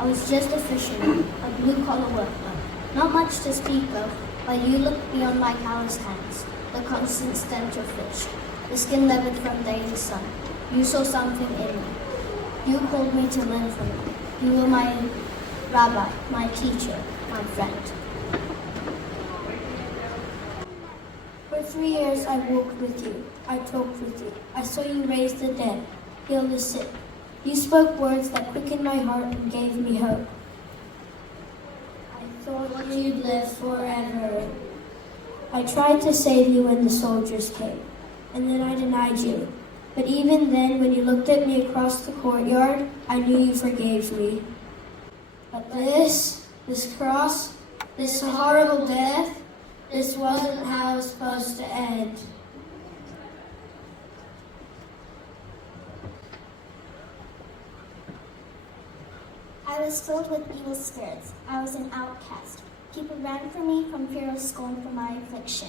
I was just a fisherman, a blue-collar worker. Not much to speak of, but you looked beyond my calloused hands, the constant stench of fish, the skin leathered from daily sun. You saw something in me. You called me to learn from you. You were my rabbi, my teacher, my friend. For 3 years I walked with you. I talked with you. I saw you raise the dead, heal the sick. You spoke words that quickened my heart and gave me hope. I thought you'd live forever. I tried to save you when the soldiers came, and then I denied you. But even then, when you looked at me across the courtyard, I knew you forgave me. But this cross, this horrible death, this wasn't how it was supposed to end. I was filled with evil spirits. I was an outcast. People ran from me from fear of scorn for my affliction.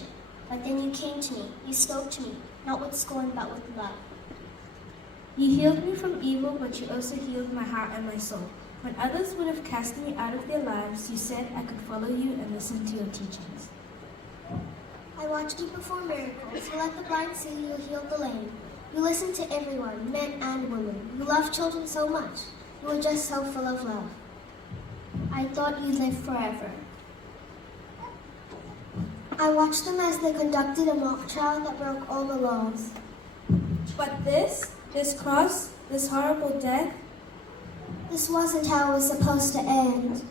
But then you came to me. You spoke to me, not with scorn, but with love. You healed me from evil, but you also healed my heart and my soul. When others would have cast me out of their lives, you said I could follow you and listen to your teachings. I watched you perform miracles. You let the blind see, you healed the lame. You listened to everyone, men and women. You loved children so much. You were just so full of love. I thought you'd live forever. I watched them as they conducted a mock trial that broke all the laws. But this cross, this horrible death, this wasn't how it was supposed to end.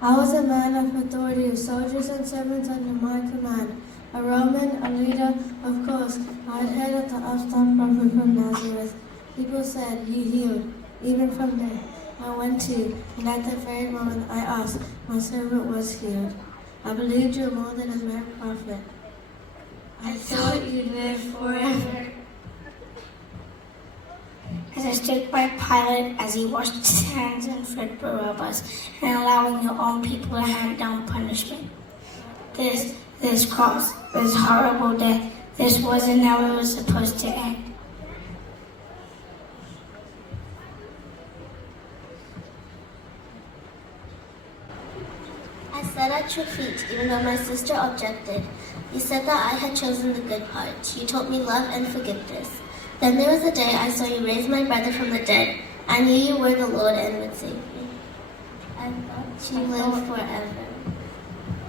I was a man of authority, of soldiers and servants under my command. A Roman, a leader, of course. I had heard of the upstart prophet from Nazareth. People said he healed, even from death. I went to, and at the very moment I asked, my servant was healed. I believed you more than a mere prophet. I thought you'd live forever. As I stood by Pilate as he washed his hands and fed Barabbas, and allowing your own people to hand down punishment. This cross, this horrible death, this wasn't how it was supposed to end. I sat at your feet, even though my sister objected. You said that I had chosen the good part. You taught me love and forgiveness. Then there was a day I saw you raise my brother from the dead. I knew you were the Lord and would save me. I thought you lived forever.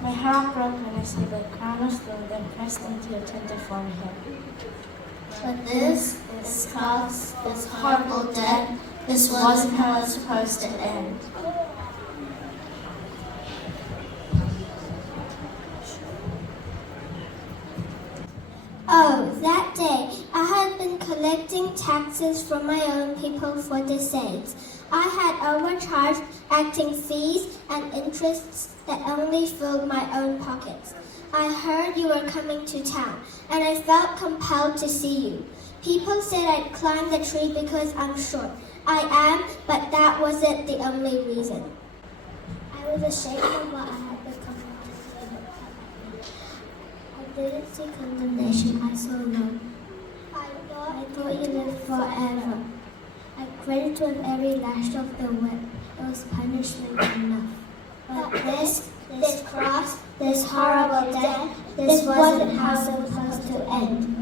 my heart broke when I saw the crown of thorns then pressed into your tender forehead. But this cross, this horrible death, this wasn't how it was supposed to end. Oh, that day, I had been collecting taxes from my own people for the saints. I had overcharged acting fees and interests that only filled my own pockets. I heard you were coming to town, and I felt compelled to see you. People said I'd climb the tree because I'm short. I am, but that wasn't the only reason. I was ashamed of what I had become. I didn't see condemnation, I saw love. I thought you lived forever. I cried with every lash of the whip. It was punishment enough. But this cross, this horrible death, this wasn't how it was supposed to end.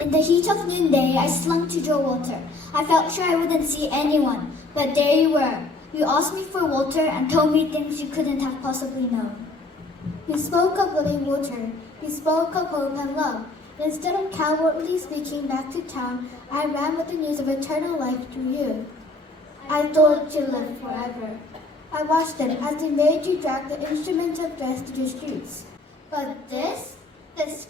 In the heat of noonday, I slunk to draw water. I felt sure I wouldn't see anyone, but there you were. You asked me for water and told me things you couldn't have possibly known. You spoke of living water. You spoke of hope and love. Instead of cowardly speaking back to town, I ran with the news of eternal life through you. I thought you lived forever. I watched them as they made you drag the instruments of death to the streets. But this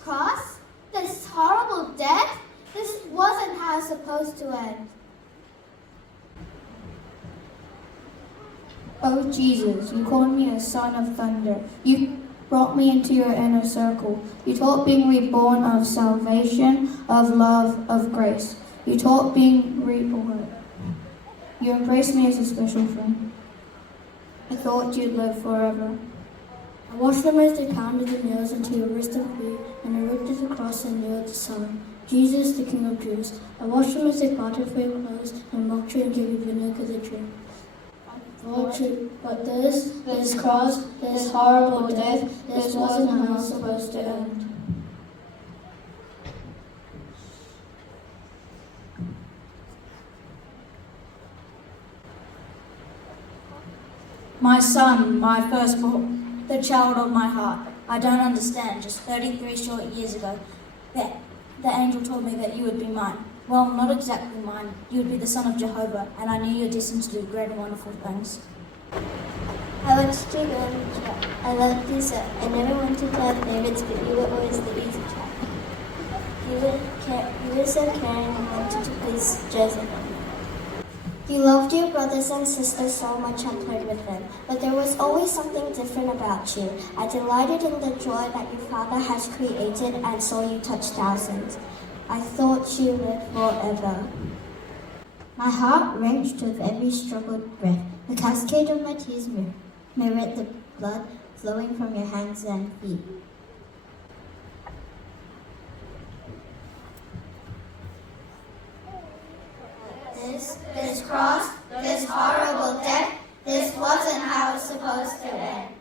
cross, this horrible death, this wasn't how it's supposed to end. Oh Jesus, you called me a son of thunder. You brought me into your inner circle. You taught being reborn of salvation, of love, of grace. You taught being reborn. You embraced me as a special friend. I thought you'd live forever. I watched them as they pounded the nails into your wrist and feet and erected the cross and nailed the sign, Jesus, the King of Jews. I watched them as they parted for your clothes and mocked you and gave you vinegar to drink. But this cross, this horrible death, this wasn't how it's supposed to end. My son, my firstborn, the child of my heart. I don't understand. Just 33 short years ago, the angel told me that you would be mine. Well, not exactly mine. You would be the son of Jehovah, and I knew you were destined to do great and wonderful things. I went to school and I loved you so. I never wanted to have favorites, but you were always the easy child. You were so caring and wanted to please Joseph. You loved your brothers and sisters so much and played with them, but there was always something different about you. I delighted in the joy that your Father has created and saw you touch thousands. I thought you lived forever. My heart wrenched with every struggled breath. The cascade of my tears mirrored the blood flowing from your hands and feet. This cross, this horrible death, this wasn't how it's supposed to end.